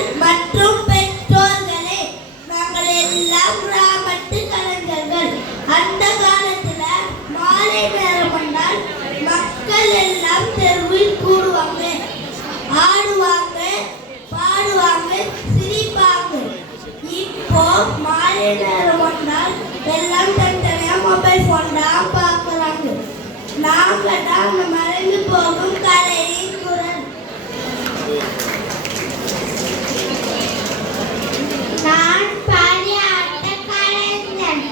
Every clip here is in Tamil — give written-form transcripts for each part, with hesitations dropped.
கலைஞர்கள் மற்றும் பெற்றோர்களே, நாங்கள் எல்லாம் கிராமத்து கலைஞர்கள். அந்த காலத்துல மாலை நேரம் வந்தால் மக்கள் எல்லாம் தெருவில் கூடுவாங்க, ஆடுவாங்க, பாடுவாங்க, சிரிப்பாங்க. இப்போ மாலை நேரம் வந்தால் எல்லாம் தனித்தனியா மொபைல் போன் தான் பார்க்கறாங்க. நாங்க தான் மறைந்து போகும் கலையின் குரல். நான் பாடிய ஆட்டக்கலைஞன்.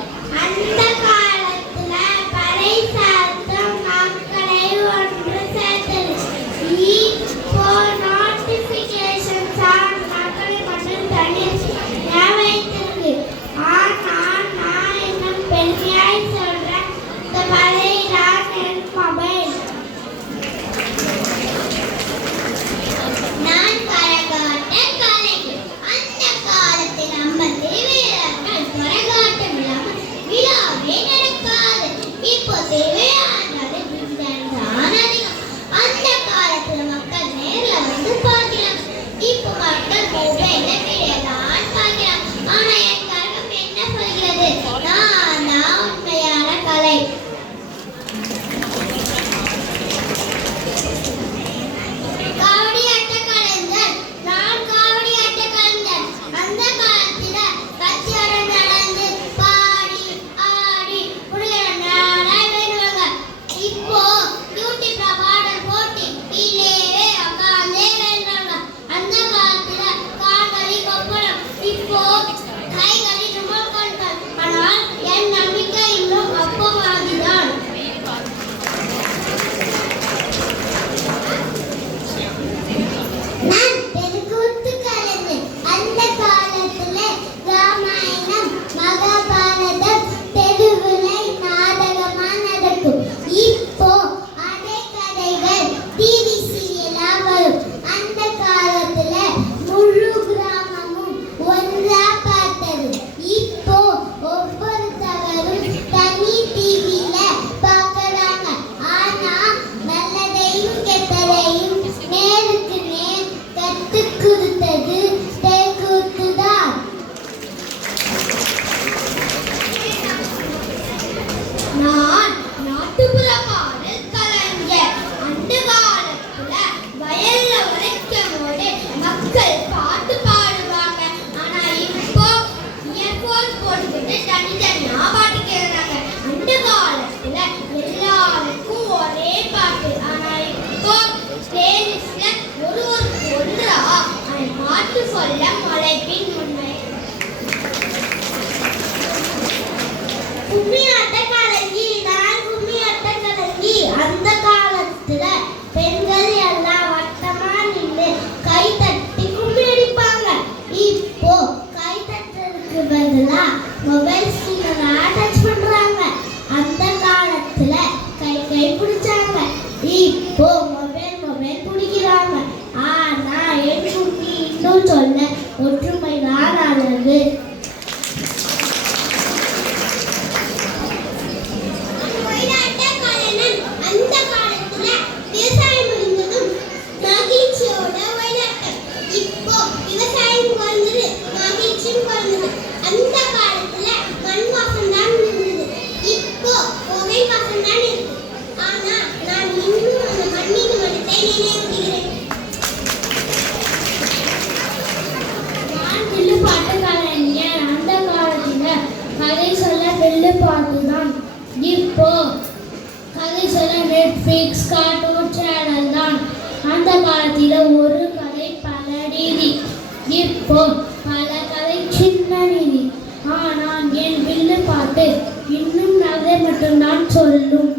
அந்த காலத்துல பறை சாத்தம் மக்களை ஒன்று சேர்த்தது. இப்போ நோட்டிபிகேஷன் மக்களை மட்டும் தனியா வைத்திருக்கு. ஆனா நான் இன்னும் பெருமையாய் சொல்றேன், இந்த பறை தான் என் மொபைல். நான் கரகாட்ட கலைஞர். அந்த காலத்தில் நம்ம தேவையானால் கரகாட்டம் இல்லாமல் விழாவே நடக்காது. இப்போ தேவையானது தான் அதிகம். அந்த காலத்துல மக்கள் நேர்ல வந்து பார்க்கிறாங்க. இப்போ மக்கள் மொபைல்ல வீடியோ தான் பார்க்கிறாங்க. ஆனா என் கரகம் என்ன சொல்கிறது? நான் உண்மையான கலை. காவடி ஆட்ட கலைஞர். நான் காவடி ஆட்ட கலைஞர். அந்த காலத்துல கச்சேரி நடந்து பாடி ஆடி புடிக்கிறாங்க வேணுவாங்க. இப்போ யூடியூப்ல பாடல் போட்டி வீடியோவே உட்கார்ந்தே வேணுறாங்க. அந்த காலத்துல கால்களி கொப்பளம், இப்போ கைகளி ரிமோட் கண்ட்ரோல். ஆனால் என் நம்பிக்கை இன்னும் அப்பவாதிதான். நான் தெருக்கூத்து கலைஞர். அந்த காலத்துல ராமாயணம், மகாபாரதம் தெருவிலை நாடகமா நடக்கும். இப்போ அதே கதைகள் டிவி சீரியலா வரும். அந்த காலத்துல முழு கிராமமும் ஒன்றா பார்த்தது. இப்போ ஒவ்வொருத்தவரும் தனி டிவில பார்க்கறாங்க. ஆனா நல்லதையும் கெட்டதையும் நேருக்கு நேர் கற்றுக் கொடுத்தது தெருக்கூத்துதான். நான் நாட்டுப்புற பாடல் கலைஞர். அந்த காலத்துல வயல்ல உழைக்கும் போது மக்கள் பாட்டு பாடுவாங்க. ஆனா இப்போ இயர்போன் போட்டுக்கிட்டு தனித்தனியா பாட்டு கேட்கறாங்க. அந்த காலத்துல எல்லாருக்கும் ஒரே பாட்டு. ஆனா இப்போ பிளேலிஸ்ட்ல ஒருவருக்கு ஒன்றா பாட்டு சொல்ல மலைப்பின் உண்மை. கும்மி ஆட்ட கலைஞி. நான் கும்மி ஆட்ட கலைஞி. அந்த காலத்துல பெண்கள் எல்லாம் வட்டமா நின்று கை தட்டி கும்மி அடிப்பாங்க. இப்போ கை தட்டுறதுக்கு பதிலா மொபைல் ஸ்கிரீனை டச் பண்றாங்க. அந்த காலத்துல கை பிடிச்சாங்க. இப்போ மொபைல் பிடிக்கிறாங்க. ஆனா என் கும்மி இன்னும் சொல்ல ஒற்றுமை தான் நல்லது. அந்த காலத்துல விவசாயம் முடிந்ததும் மகிழ்ச்சியோட ஒயிலாட்டம். இப்போ விவசாயம் குறைஞ்சது, மகிழ்ச்சியும் குறைஞ்சது. அந்த காலத்துல மண் வாசம் தான் இருந்தது. இப்போ புகை வாசம் தான் இருக்கு. ஆனா நான் இன்னும் அந்த மண்ணின் மனத்தை நினைவுகிறேன். நான் வில்லுப்பாட்டு கலைஞர். அந்த காலத்துல கதை சொல்ல வில்லுப்பாட்டு தான். இப்போ கதை சொல்ல நெட்ஃபிளிக்ஸ் கார்ட்டூன் சேனல் தான். அந்த காலத்தில் ஒரு கதை பல நீதி. இப்போ பல கதை சின்ன நீதி. ஆனால் என் வில்லுப்பாட்டு இன்னும் அதை மட்டும்தான் சொல்லும்.